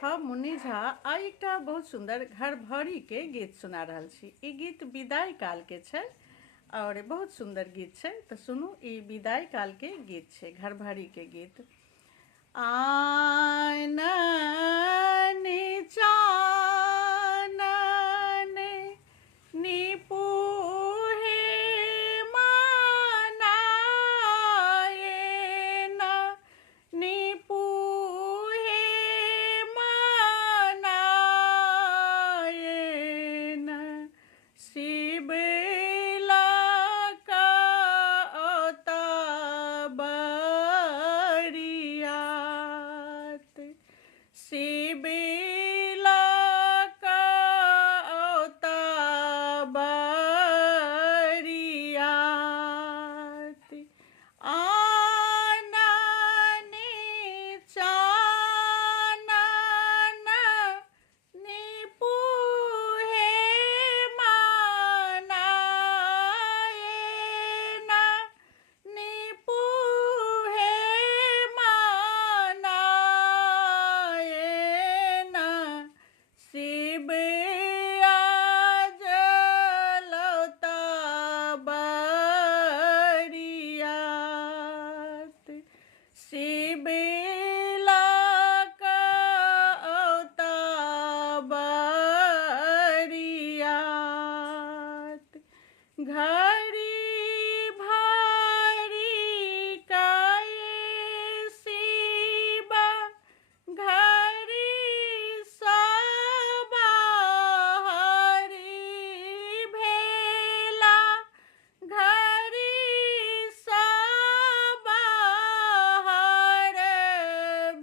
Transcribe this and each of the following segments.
हम मुन्नी झा आइ एकटा बहुत सुंदर घर भरी के गीत सुना रहल छी। ई गीत विदाई काल के छै और बहुत सुंदर गीत छै। तो सुनू, ई विदाई काल के गीत छै, घर भरी के गीत। आनने चानने निपुहे मनायेन निपुहे मनायेन शिवलका ओतबरियात शिवलका ओतबरियात आनने चानन निपुहे मनायेन निपुहे मनायेन शिव आजलता शिवलका ओतबरियात घड़ी भरी काये शिव घड़ी सबहरी भेला घड़ी सबहर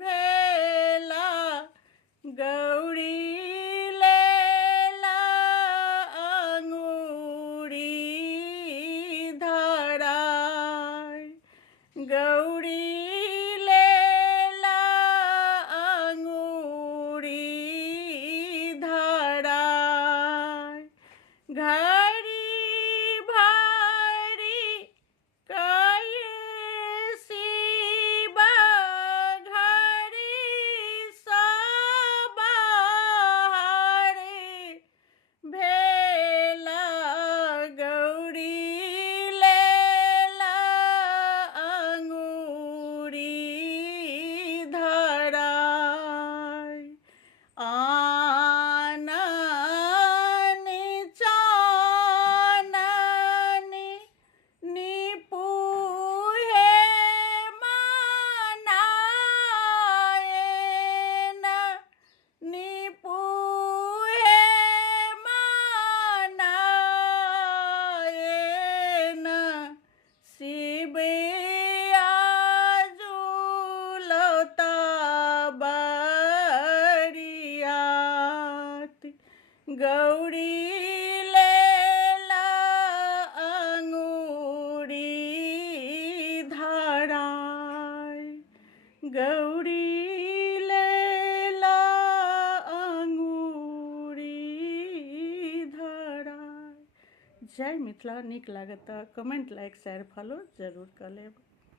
भेला गौरी लेला अंगूरी धराय गौरी लेला अंगूरी धराय घड़ी भरी काये शिव घड़ी सबहरी भेला गौरी लेला अंगूरी धराय आनने चानने निपुहे मनायेन निपुहे मनायेन शिव आजुलता बरियात गौरी लेला अंगूरी धराय गौरी लेला अंगूरी धराय। जय मिथिला। नीक लागत कमेंट, लाइक, शेयर, फॉलो जरूर कर लेब।